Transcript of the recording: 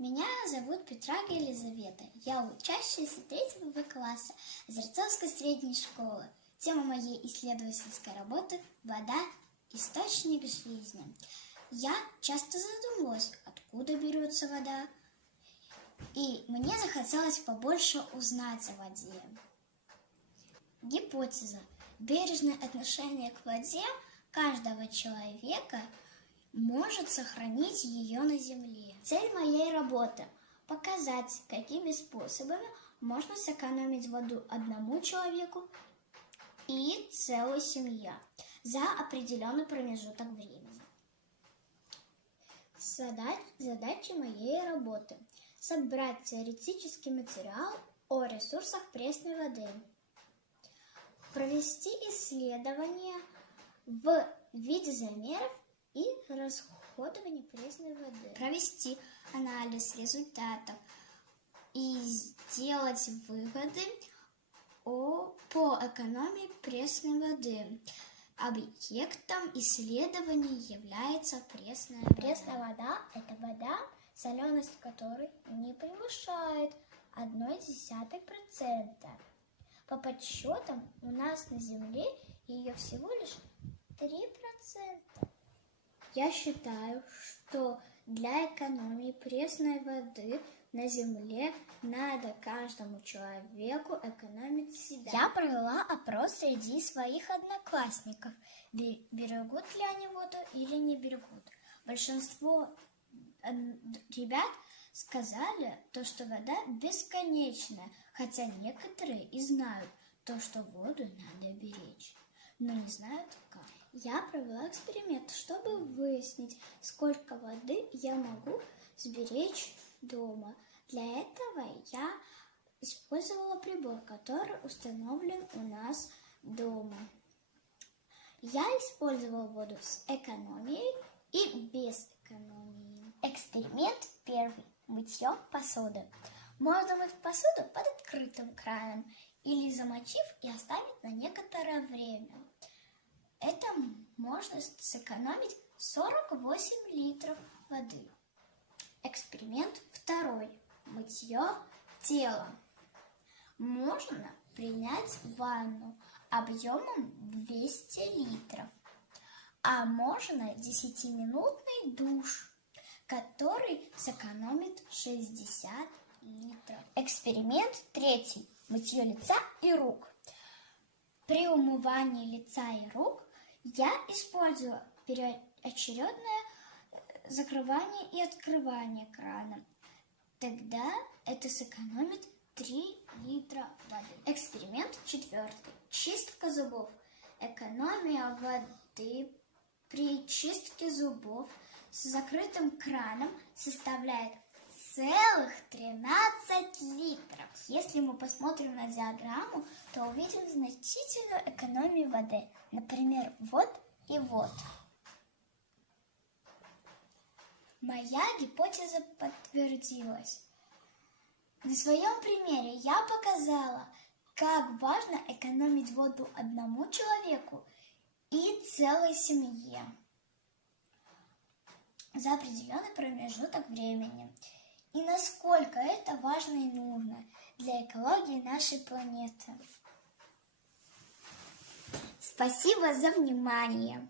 Меня зовут Петрага Елизавета. Я учащаяся 3 Б класса Озерцовской средней школы. Тема моей исследовательской работы – вода – источник жизни. Я часто задумывалась, откуда берется вода, и мне захотелось побольше узнать о воде. Гипотеза. Бережное отношение к воде каждого человека может сохранить ее на Земле. Цель моей работы – показать, какими способами можно сэкономить воду одному человеку и целой семье за определенный промежуток времени. Задача моей работы – собрать теоретический материал о ресурсах пресной воды, провести исследования в виде замеров и расходования пресной воды, провести анализ результатов и сделать выводы по экономии пресной воды. Объектом исследований является пресная вода. Пресная вода – это вода, соленость которой не превышает 0,1%. По подсчетам, у нас на Земле ее всего лишь 3%. Я считаю, что для экономии пресной воды на Земле надо каждому человеку экономить себя. Я провела опрос среди своих одноклассников, берегут ли они воду или не берегут. Большинство ребят сказали, что вода бесконечная, хотя некоторые и знают, что воду надо беречь, но не знают как. Я провела эксперимент, чтобы выяснить, сколько воды я могу сберечь дома. Для этого я использовала прибор, который установлен у нас дома. Я использовала воду с экономией и без экономии. Эксперимент первый. Мытье посуды. Можно мыть посуду под открытым краном или замочив и оставить на некоторое время. Это можно сэкономить 48 литров воды. Эксперимент второй. Мытье тела. Можно принять ванну объемом 200 литров, а можно 10-минутный душ, который сэкономит 60 литров. Эксперимент третий. Мытье лица и рук. При умывании лица и рук я использую поочередное закрывание и открывание крана. Тогда это сэкономит 3 литра воды. Эксперимент четвертый. Чистка зубов. Экономия воды при чистке зубов с закрытым краном составляет целых 13 литров. Если мы посмотрим на диаграмму, то увидим значительную экономию воды. Например, вот и вот. Моя гипотеза подтвердилась. На своем примере я показала, как важно экономить воду одному человеку и целой семье за определенный промежуток времени. И насколько это важно и нужно для экологии нашей планеты. Спасибо за внимание!